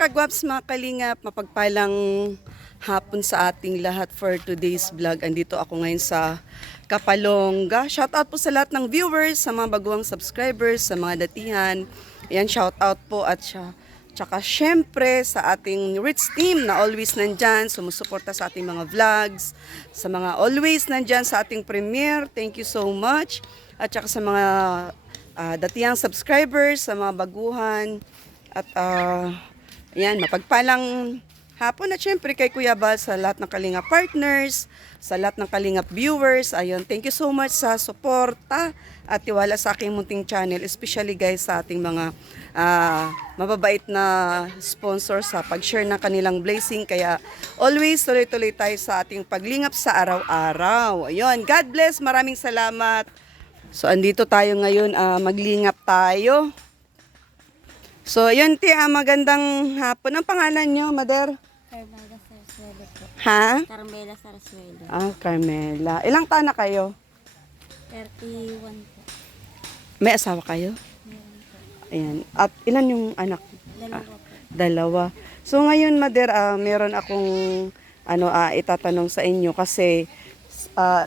kagwaps, mga kalingap, mapagpalang hapon sa ating lahat for today's vlog. Andito ako ngayon sa Kapalongga. Shoutout po sa lahat ng viewers, sa mga baguang subscribers, sa mga datihan. Ayan, shoutout po at tsaka syempre sa ating Rich team na always nandyan, sumusuporta sa ating mga vlogs, sa mga always nandyan sa ating premiere. Thank you so much. At tsaka sa mga datihang subscribers, sa mga baguhan. At ayan, mapagpalang hapon at syempre kay Kuya Bal sa lahat ng Kalingap partners, sa lahat ng Kalingap viewers. Ayun, thank you so much sa suporta at tiwala sa aking munting channel, especially guys sa ating mga mababait na sponsor sa pag-share ng kanilang blessing. Kaya always tuloy-tuloy tayo sa ating paglingap sa araw-araw. Ayun, God bless, maraming salamat. So andito tayo ngayon, maglingap tayo. So, yun, magandang hapon. Ang pangalan nyo, Mother? Carmela Sarsuelo po. Ha? Carmela Sarsuelo. Carmela. Ilang taon na kayo? 31 po. May asawa kayo? Meron po. Ayan. At ilan yung anak? Dalawa po. Dalawa. So, ngayon, Mother, meron akong itatanong sa inyo kasi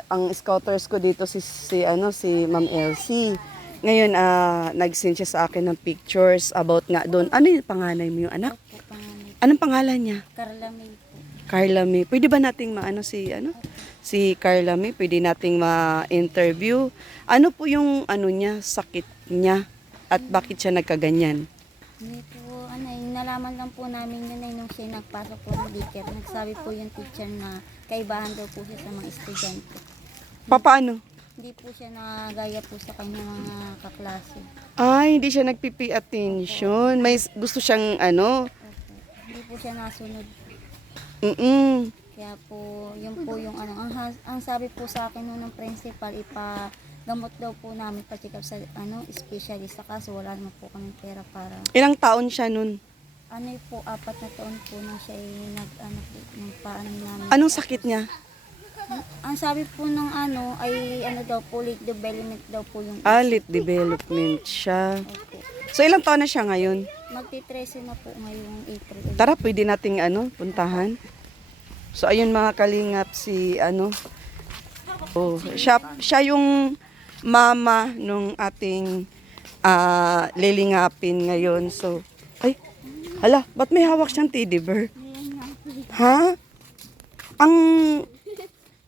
ang scouters ko dito si Ma'am Elsie. Ngayon, nag-send siya sa akin ng pictures about nga doon. Ano yung panganay mo yung anak? Opo, panganay. Anong pangalan niya? Carla May po. Carla May. Pwede ba nating si Carla May? Pwede nating ma-interview. Ano po yung niya, sakit niya? At bakit siya nagkaganyan? Hindi po, nalaman lang po namin yun nung siya nagpasok po ng daycare. Nagsabi po yung teacher na kaibahan daw po siya sa mga estudyante. Paano? Hindi po siya nagaya po sa kanyang mga kaklase. Ay, hindi siya nagpipi attention. May gusto siyang Opo. Hindi po siya nasunod. Kaya po, yun po yung ang sabi po sa akin nung ng principal, ipagamot daw po namin, pa-check up sa specialist, kaso wala naman po kami pera para. Ilang taon siya nun? Po, 4 na taon po na siya ng paano namin. Anong sakit niya? Ang sabi po ng ay daw po, late development daw po yung Late development siya. Opo. So, ilang taon na siya ngayon? Magti-13 na po ngayong April. Tara, pwede nating puntahan. So, ayun mga kalingap, siya yung mama nung ating lilingapin ngayon. So, hala, ba't may hawak siyang teddy bear? Ha?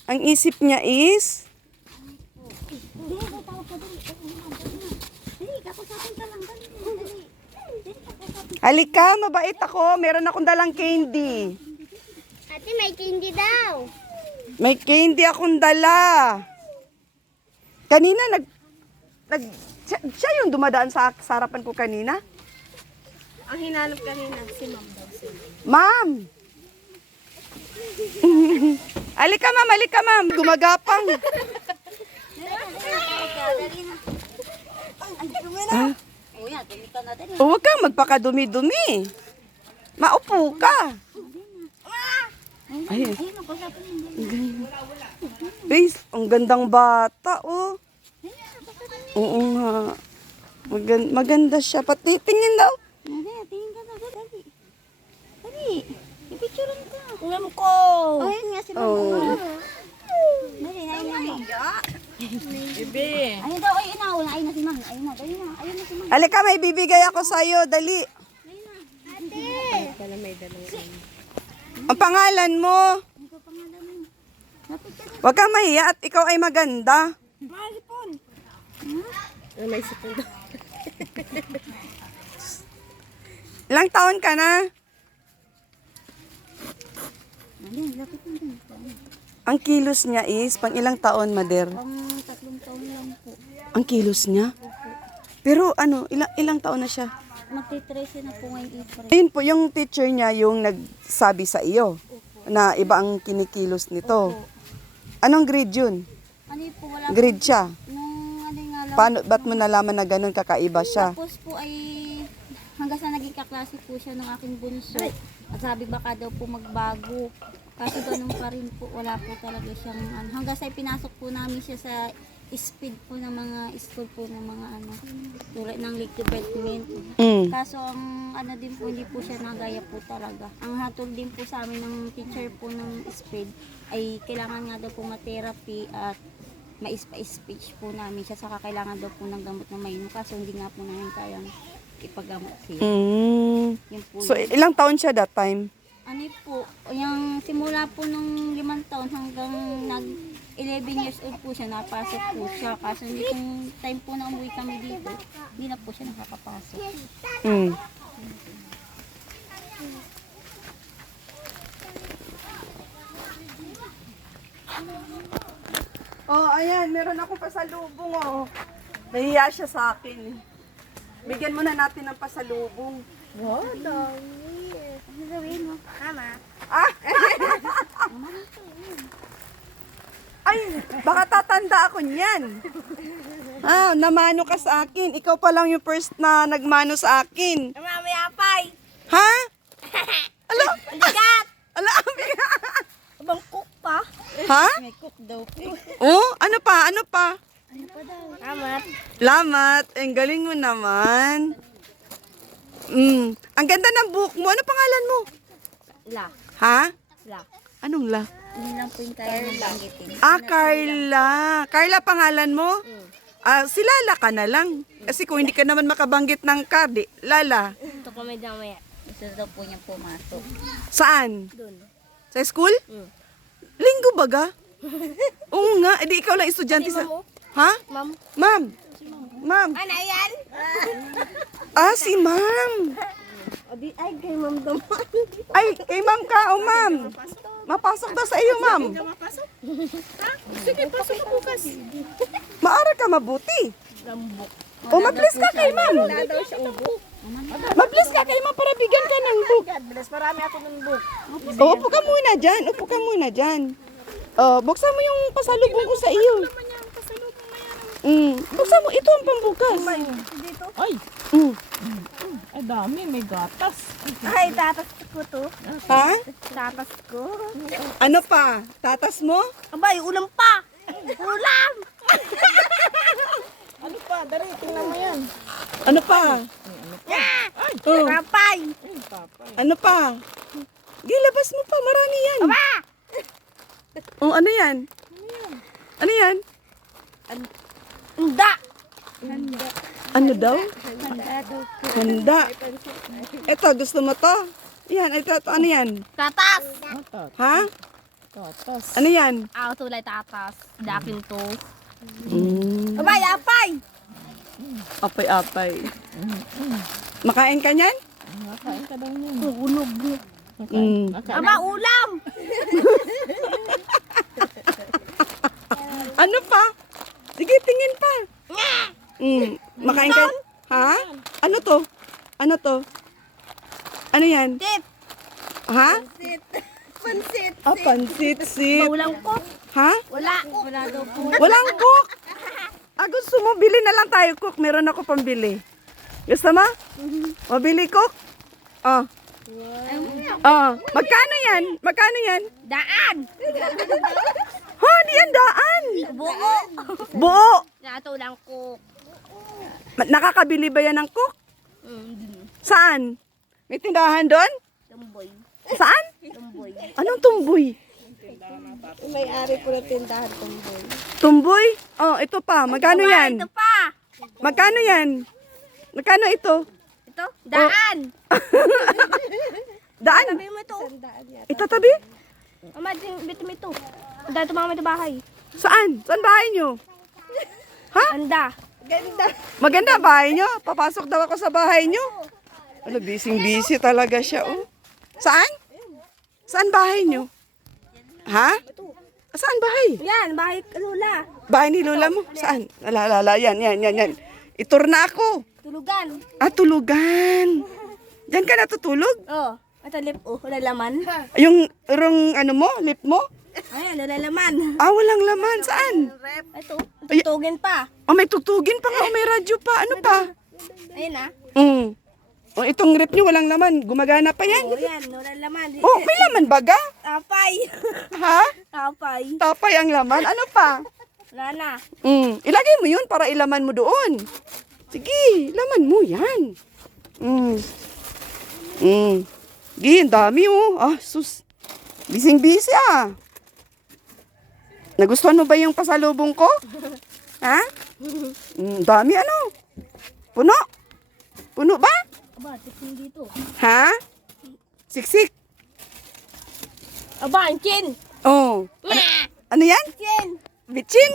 Ang isip niya is? Halika, mabait ako. Meron akong dalang candy. Ate, may candy daw. May candy akong dala. Kanina, siya yung dumadaan sa harapan ko kanina. Ang hinanap kanina, si Ma'am daw. Ma'am! Alika, ma'am. Gumagapang. Huwag kang magpakadumi-dumi. Maupo ka. Ay, guys, ang gandang bata, oh. Oo nga. Maganda siya. Pati, tingin daw. Tingin ka na, dali. Dali, ipicturean ka. Alam ko. Ayun nga si Ma'am. Oh. Dali, ayun na. Bebe. Ayun daw, ayun na. Ayun na si Ma'am. Ayun na si Ma'am. Halika, may bibigay ako sa'yo. Dali. Ate. Ang pangalan mo. Ikaw pangalan mo. Napicture. Huwag kang mahiya at ikaw ay maganda. Malipon. May sipon daw. Ilang taon ka na? Ayun, lapit mo din. Ang kilos niya is, pang ilang taon, Mother? 3 taon lang po. Ang kilos niya? Pero ilang taon na siya? Magti-13 na po ngayong April. Ayun po, yung teacher niya yung nagsabi sa iyo na iba ang kinikilos nito. Anong grade yun? Po, wala Grade siya. nung nga lang. Paano, ba't mo nalaman na ganun kakaiba siya? Tapos po ay hanggang sa naging kaklase po siya ng aking bunso. At sabi baka daw po magbago. Kaso ganun pa rin po, wala po talaga siyang hanggang sa pinasok po namin siya sa speed po ng mga school po ng mga ano, tulad ng league development. Mm. Kaso ang ano din po, hindi po siya nagaya po talaga. Ang hatol din po sa amin ng teacher po ng speed ay kailangan nga daw po ma-therapy at ma-speech po namin siya. Saka kailangan daw po ng gamot na mainom. Kaso hindi nga po namin kayang ipagamot siya. Mm. Yun po So, yun. ilang taon siya that time? Ano po, yung simula po nung 5 taon hanggang nag 11 years old po siya, napasok po siya. Kaso hindi kung time po na umuwi kami dito, hindi na po siya nakakapasok. Mm. Oh, ayan, meron akong pasalubong, oh. Nahiya siya sa akin. Bigyan muna natin ng pasalubong. Ano gawin mo? Tama. Ah! Ay, baka tatanda ako niyan. Ah, namano ka sa akin. Ikaw pa lang yung first na nagmano sa akin. Mamaya pay. Ha? Ala? Bigat. Ala, Abang cook pa. ha? May cook daw po. Oh, ano pa? Ano pa? Tama. Salamat. Ang galing mo naman. Ang ganda ng book mo. Ano pangalan mo? La. Ha? La. Anong la? Hindi lang po yung kaya ng banggitin. Ah, Carla. Carla pangalan mo? Ah, si Lala ka na lang. Kasi kung hindi ka naman makabanggit ng kadi, Lala. Ito kami damaya. Gusto daw po niya pumasok. Saan? Doon. Sa school? Linggo baga? Oo nga, edi ikaw lang estudyante sa... Ma'am, oh. Ha? Ma'am. Ma'am. Ma'am. Ano yan? Ah, si ma'am. Ay, kay ma'am daman. Ay, kay ma'am ka, o ma'am. Mapasok daw sa iyo, ma'am. Sige, pasok ka bukas. Maara ka mabuti. Lambok. O, mag-bless ka kay ma'am. Wala daw siya ubok. Mag-bless ka kay ma'am para bigyan ka ng book. God bless. Marami ako ng book. O, upo ka muna dyan. Upo ka muna dyan. O, buksan mo yung pasalubong ko sa iyo. Buksan mo, ito ang pambukas. Ay, Mm. ay dami, may gatas. Ay, tatas ko to. Ha? Tatas ko. Ano pa? Tatas mo? Abay, ulam pa. Ulam. Ano pa? Dari, tingnan mo yan. Ano pa? Oh, Rapay. Ay, papay. ano pa? Gilabas mo pa, marami yan. Aba. Oh, ano yan? Ano yan? Unda. Ano daw? Handa. Ito, gusto mo to? Yan, ito, ano yan? Tatas. Tatas. Ha? Tatas. Ano yan? Ako tulay tatas. Dakin to. Abay, apay. apay-apay. Makain ka niyan? Nakain ka daw niyan. Unog. Mm. Nakain. Aba, ulam. Ano pa? Sige, tingin pa. Makain ka? Ha? Ano to? Ano to? Ano yan? Tip. Ha? Pansit. Ah, pansit, sit. Ulam ko. Ha? Wala. Wala daw po. Walang cook. Ah, gusto mo? Bili na lang tayo cook. Meron ako pambili. Gusto mo? Mabili cook? Oh. Oh. Magkano yan? Magkano yan? Daan. Ha, di yan daan. Buo. Buo. Natulang ko. Nakakabili ba yan ng cook? Saan? May tindahan doon? Tumboy. Saan? Tumboy. Anong tumboy? May-ari po ng tindahan tumboy. Tumboy? Oh, ito pa. Magkano yan? Ito pa. Magkano yan? Magkano ito? Ito. Daan. Daan? Sabi mo ito. Ito tabi? Mama, bito mo ito. Dahil tumama ito bahay. Saan? Saan bahay nyo? Anda. Maganda bahay nyo? Papasok daw ako sa bahay nyo. Ano, busy talaga siya, oh. Saan? Saan bahay nyo? Ha? Saan bahay? Yan, bahay lula. Bahay ni Lola mo? Saan? Alala, yan. Itur na ako. Tulugan. Ah, tulugan. Diyan ka natutulog? Oh, ito lip. Oh, wala laman. Yung ano mo? Lip mo? Ayan, wala laman. Ah, walang laman. Saan? Ito, tutugin pa. Oh, may tutugin pa nga. Oh, may radyo pa. Ano pa? Ayun ah. Oh, itong rep nyo walang laman. Gumagana pa yan. Oh, yan, wala laman. Oh, may laman baga? Tapay. Ha? Tapay. Tapay ang laman. Ano pa? Wala na. Ilagay mo yun para ilaman mo doon. Sige, ilaman mo yan. Sige, ang dami oh. Ah, sus. Bising-busy ah. Nagustuhan mo ba yung pasalubong ko? Ha? Dami ano? Puno? Puno ba? Aba, tikin dito. Ha? Siksik? Aba, ang chin. Oh. Ano yan? Chin. Bitchin?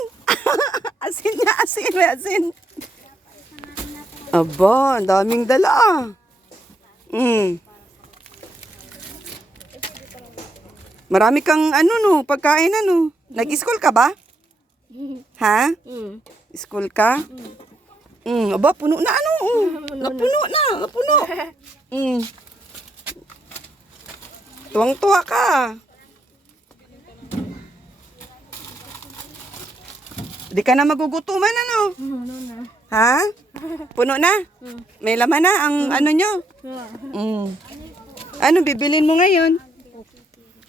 Asin niya, asin. May asin. Aba, ang daming dala ah. Marami kang ano no, pagkain ano. Nag-school ka ba? Ha? School ka? Aba, puno na ano. Napuno na, napuno. Tuwang-tuwa ka. Di ka na magugutuman ano? Ha? Puno na? May laman na ang ano nyo? Ano bibilin mo ngayon?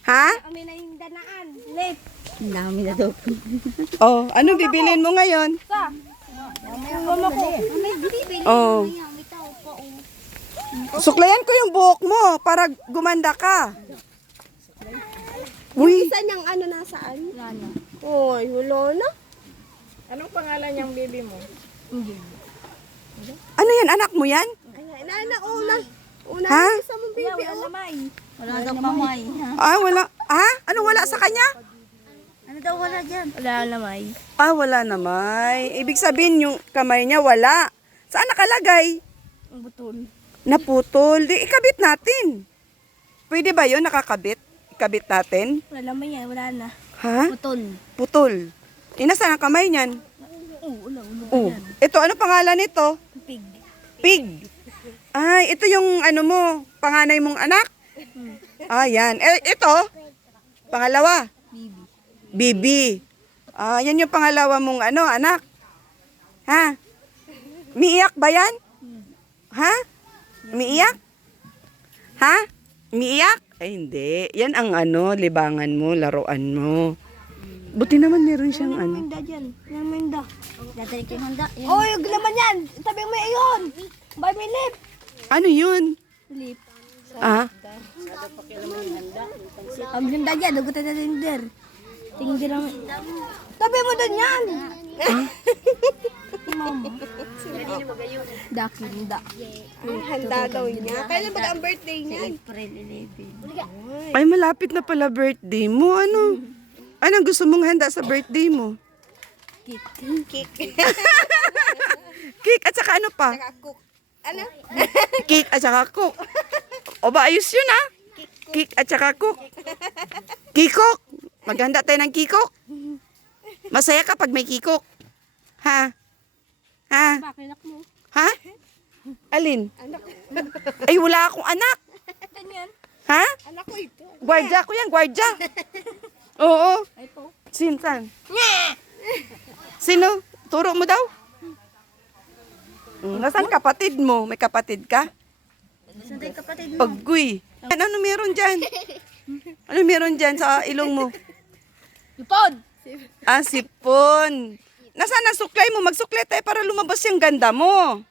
Ha? Kami na yung danaan. Lip. Ang dami na daw po. Oh, ano bibilin mo ngayon? Yung mama ko. May bibili. Oh. May tao pa Suklayan ko yung buhok mo para gumanda ka. Uy, Saan yung ano nasaan? Wala na. Uy, wala na. Anong pangalan niyang baby mo? ano yan? Anak mo yan? Ay, na, una. Una Ha? sa mong baby. Wala may. Wala daw pamay. Ah, wala. Ha? Ano wala sa kanya? Ano daw wala dyan? Wala na may. Ah, wala naman. Ibig sabihin yung kamay niya wala. Saan nakalagay? Ang butol. Naputol. Di ikabit natin. Pwede ba yun? Nakakabit? Ikabit natin? Wala may yan. Wala na. Ha? Putol. Putol. Nasaan ang kamay niyan? Ulo. Oh. Ito, ano pangalan nito? Pig. Pig. Ay, ito yung ano mo, panganay mong anak? Ah, yan. Ito, pangalawa? Bibi. Ah, yan yung pangalawa mong ano, anak? Ha? Miiyak ba yan? Ha? Miiyak? Ha? Miiyak? Ay, hindi. Yan ang ano, libangan mo, laruan mo. Buti naman meron siyang ano. Minda dyan. Yung minda. Dadalik yung handa. Oh, yung laman yan. Tabi mo iyon. Bye, may lip. Ano yun? Lip. Ah? Ang handa dyan. Dugutan na tinder. Tinder ang... Tabi mo doon yan. Mama. Daki, handa. Handa daw niya. Kailan ba ang birthday niya? April 11. Ay, malapit na pala birthday mo. Ano? Anong gusto mong handa sa birthday mo? Cake at saka ano pa? Cook. Ano? Cake at saka cook. O ba, ayos yun ah? Cake at saka cook. Kikok. Maghanda tayo ng kikok. Masaya ka pag may kikok. Ha? Ha? Bakit mo? Ha? Alin? Ay, wala akong anak. Ganyan. Ha? Anak ko ito. Gwardya ko yan, gwardya. Oo. Ay po. Sinsan? Sino? Turo mo daw? Nasaan kapatid mo? May kapatid ka? Saan tayo kapatid mo? Pagguy. Ano meron dyan? Ano meron dyan sa ilong mo? Ipod. Ah, sipon. Nasaan ang suklay mo? Magsuklay tayo para lumabas yung ganda mo.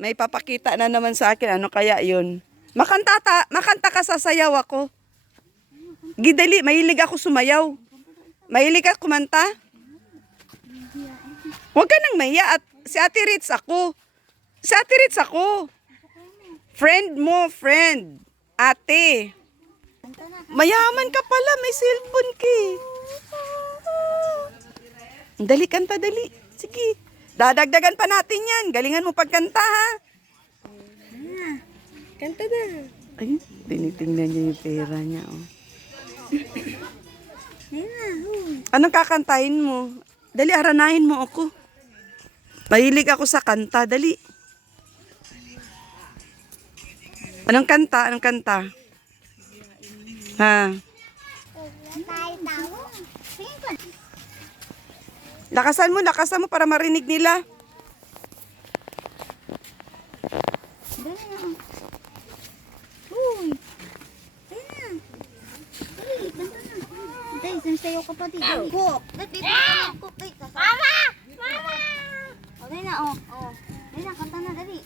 May papakita na naman sa akin. Ano kaya yun? Makanta ka, sasayaw ako. Gidali, mahilig ako sumayaw. Mahilig ka kumanta? Huwag ka nang mahiya. At si Ate Ritz ako. Si Ate Ritz ako. Friend mo, friend. Ate. Mayaman ka pala, may cellphone ka eh. Dali, kanta, dali. Sige. Dadagdagan pa natin yan. Galingan mo pagkanta, ha? Kanta na. Ay, tinitingnan niya yung pera niya, oh. Anong kakantahin mo? Dali, aranahin mo ako. Mahilig ako sa kanta, dali. Anong kanta? Anong kanta? Ha? Lakasan mo para marinig nila. Dahil, saan sa'yo kapatid? Ang cook. Dito ka ng cook. na, oh. Oh. Dali na, kanta na, dali.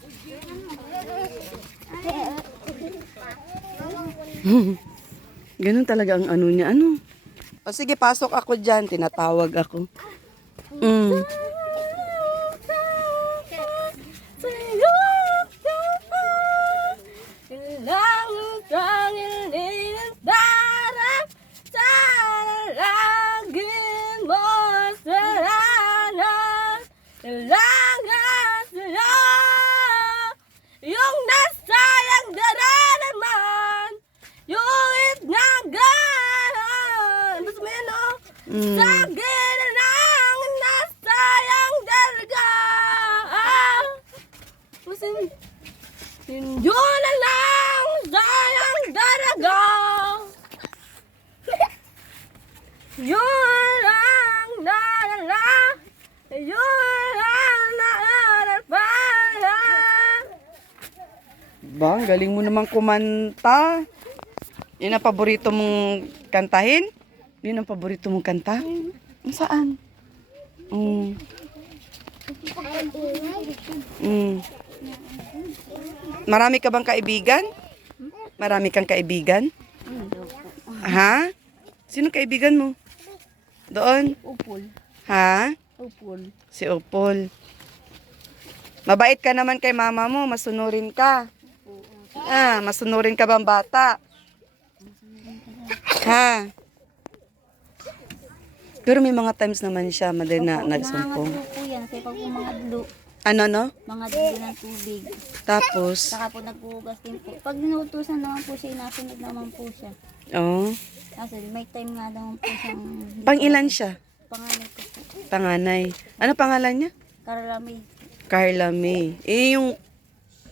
Ganun talaga ang ano niya, ano. O sige, pasok ako dyan. Tinatawag ako. Yung nasayang daranaman, yung itnagalan. Basta mo yan, oh. Sa gina ng nasayang darga. Basta yun na lang sayang daraga. Yun lang nalala. Yun lang nalala. Ba, ang galing mo naman kumanta. Yun ang paborito mong kantahin? Yun ang paborito mong kanta? Saan? Marami ka bang kaibigan? Marami kang kaibigan? Ha? Sino kaibigan mo? Doon? Upol. Ha? Upol. Si Opol. Mabait ka naman kay mama mo, masunurin ka. Masunurin ka bang bata? Ha? Pero may mga times naman siya, madali na nagsumpong. Mga po yan, kasi pag po mga dlo, Ano, no? mga dlo ng tubig. Tapos, Saka po naghuhugas din po. Pag inuutusan naman po siya, inasunod naman po siya. oh, Kasi may time nga naman po siyang... pang ilan siya? Panganay ko po. Panganay. Ano pangalan niya? Karami. Carla May. yung,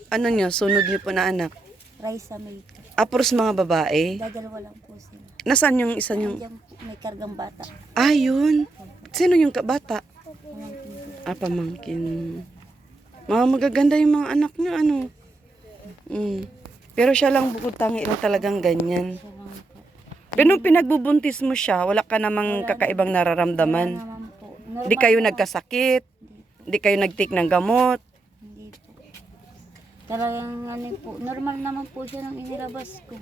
ano niyo, sunod niyo po na anak. Raisa May. Puros mga babae. Dadalawa lang po sila. Nasaan yung isa yung... Diyan po, may kargang bata. Yun. Sino yung bata? Pamangkin ko. Pamangkin. Mga magaganda yung mga anak niya, ano. Pero siya lang bukod tangi lang talagang ganyan. Siya lang po. Pero nung pinagbubuntis mo siya, wala ka namang kakaibang nararamdaman. Naman po. Hindi kayo nagkasakit. Hindi kayo nag-take ng gamot. Hindi po. Talagang ano po, normal naman po siya nung inilabas ko.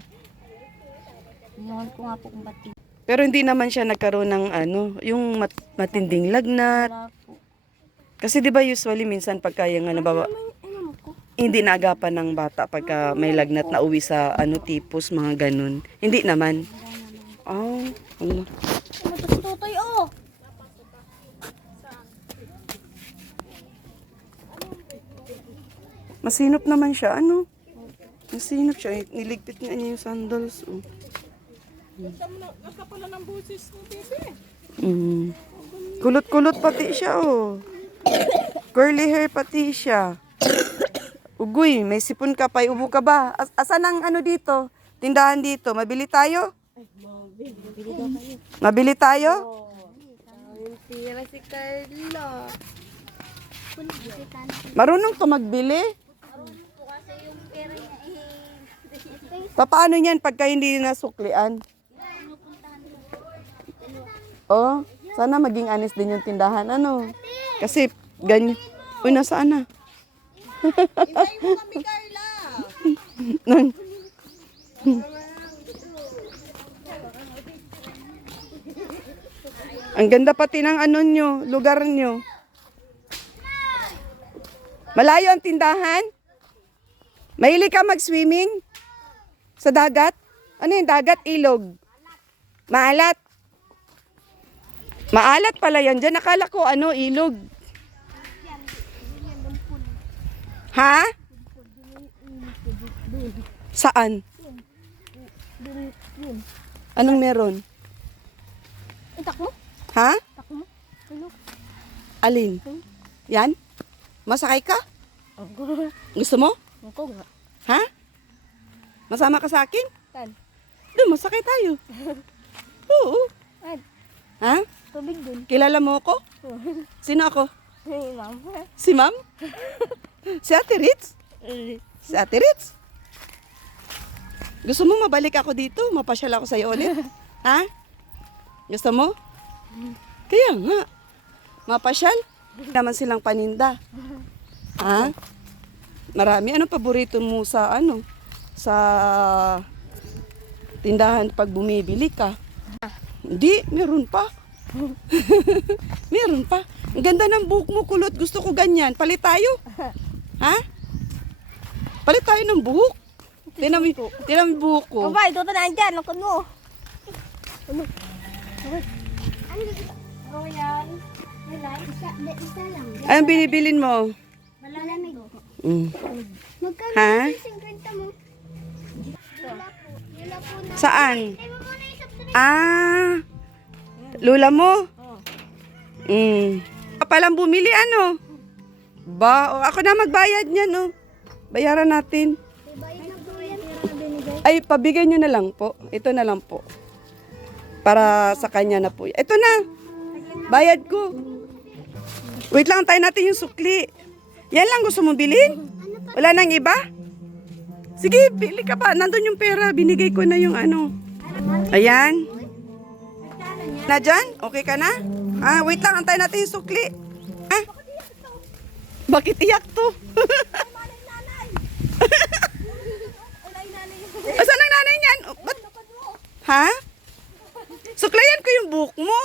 Ngayon ko nga po kung ba't Pero hindi naman siya nagkaroon ng ano, yung matinding lagnat. wala po. Kasi 'di ba usually minsan pagka yung hindi naagapan ng bata pagka may lagnat na uwi sa tipos mga ganun. Hindi naman. Wala. Tutoy, oh! Masinop naman siya, ano? Masinop siya. Niligpit nga niya yung sandals. Nakapala ng boses mo, bebe. Kulot-kulot pati siya, oh. Curly hair pati siya. Ugoy, may sipon ka pa. Ubo ka ba? Asan ang ano dito? Tindahan dito. Mabili tayo? Mabili tayo? Tira si Carla. Marunong to magbili? Paano niyan pagka hindi nasuklian? Oh, sana maging honest din yung tindahan. Ano? Kasi ganyan. Uy, nasaan na? Inay mo kami, Carla. Ang ganda pati ng ano nyo, lugar nyo. Malayo ang tindahan? Mahilig ka mag-swimming? Sa dagat? Ano yung dagat? Ilog? Maalat? Maalat pala yan dyan. Akala ko ilog. Ha? Saan? Anong meron? Itak mo? Ha? Itak mo? Alin? Yan? Masakay ka? Gusto mo? Ako nga. Ha? Masama ka sa akin? Tan. Doon, masakay tayo. Oo. Ad. Ha? Tubig dun. Kilala mo ako? Sino ako? Hey, ma'am. Si Ma'am? Si Ate Ritz? Si Ate Ritz? Gusto mo mabalik ako dito? Mapasyal ako sa'yo ulit? Ha? Gusto mo? Kaya nga. Mapasyal? Naman silang paninda. Ha? Marami. Anong paborito mo sa ano? Sa tindahan pag bumibili ka? Hindi, meron pa. Meron pa. Ang ganda ng buhok mo, kulot. Gusto ko ganyan. Palit tayo. Ha? Palit tayo ng buhok. Tinan mo yung buhok ko. Aba, ito na nandyan. Lakon mo. Oh, yan. Isa lang. Anong binibilin mo? Malamig. Magkano Ha? 50 mo? Saan? Ah, lula mo? Ka palang bumili ano? Ba, o, ako na magbayad niyan, oh. Bayaran natin. Ay, pabigay nyo na lang po. Ito na lang po. Para sa kanya na po. Ito na. Bayad ko. Wait lang, tayo natin yung sukli. Yan lang gusto mong bilhin? Wala nang iba? Sige, pili ka pa. Nandun yung pera. Binigay ko na yung ano. Ayan. Na dyan? Okay ka na? Ah, wait lang, antay natin yung sukli. Ah? Bakit iyak to? Asan ang nanay niyan? Oh, ba't? Ha? Suklayan ko yung buhok mo.